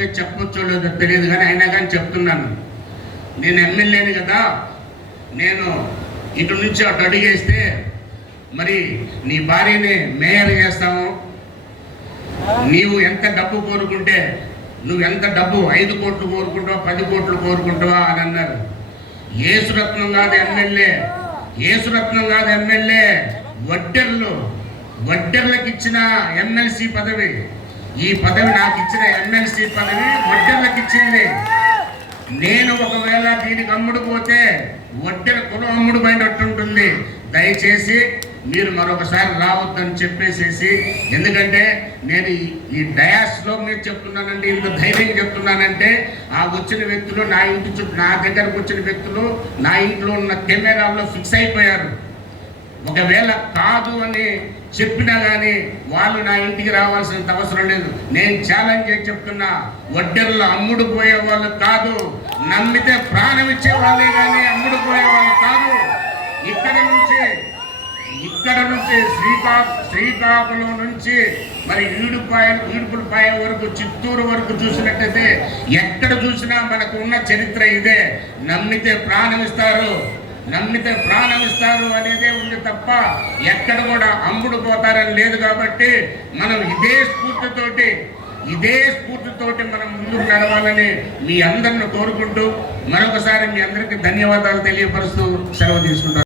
చేస్తే చెప్పొచ్చో లేదో తెలియదు కానీ అయినా కానీ చెప్తున్నాను. నేను ఎమ్మెల్యేని కదా నేను ఇటు నుంచి అటు అడిగేస్తే మరి నీ భార్యని మేయర్ చేస్తాము. నీవు ఎంత డబ్బు కోరుకుంటే నువ్వు ఎంత డబ్బు ఐదు కోట్లు కోరుకుంటావా పది కోట్లు కోరుకుంటావా అని అన్నారు. ఏసురత్నం కాదు ఎమ్మెల్యే ఏసురత్నం కాదు ఎమ్మెల్యే వడ్డెర్లు వడ్డెర్లకు ఇచ్చిన ఎమ్మెల్సీ పదవి. ఈ పదవి నాకు ఇచ్చిన ఎమ్మెల్సీ పదవి వడ్డెర్లకు ఇచ్చింది. నేను ఒకవేళ దీనికి అమ్ముడు పోతే వడ్డెల కులం అమ్ముడు పోయినట్టుంటుంది. దయచేసి మీరు మరొకసారి రావద్దని చెప్పేసేసి ఎందుకంటే నేను ఈ- ఈ డయాస్లో మీరు చెప్తున్నానండి ఇంత ధైర్యం చెప్తున్నానంటే ఆ వచ్చిన వ్యక్తులు నా ఇంటి చుట్టూ నా దగ్గరకు వచ్చిన వ్యక్తులు నా ఇంట్లో ఉన్న కెమెరాల్లో ఫిక్స్ అయిపోయారు. ఒకవేళ కాదు అని చెప్పినా కానీ వాళ్ళు నా ఇంటికి రావాల్సినంత అవసరం లేదు. నేను ఛాలెంజ్ చేసి చెప్తున్నా వడ్డెర్లు అమ్ముడు పోయే వాళ్ళు కాదు. నమ్మితే ప్రాణం ఇచ్చే వాళ్ళే కానీ అమ్ముడు పోయే వాళ్ళు కాదు. ఇక్కడ నుంచి ఇక్కడ నుంచి శ్రీకా శ్రీకాకుళం నుంచి మరి ఈడుపాయ ఈడుపులపాయ వరకు చిత్తూరు వరకు చూసినట్టయితే ఎక్కడ చూసినా మనకు ఉన్న చరిత్ర ఇదే. నమ్మితే ప్రాణం ఇస్తారు. నమ్మితే ప్రాణం ఇస్తారు తప్ప ఎక్కడ కూడా అమ్ముడు పోతారని లేదు కాబట్టి మనం ఇదే స్ఫూర్తితోటి ఇదే స్ఫూర్తితోటి మనం ముందుకు నడవాలని మీ అందరిని కోరుకుంటూ మరొకసారి మీ అందరికీ ధన్యవాదాలు తెలియపరుస్తూ సెలవు తీసుకుంటారు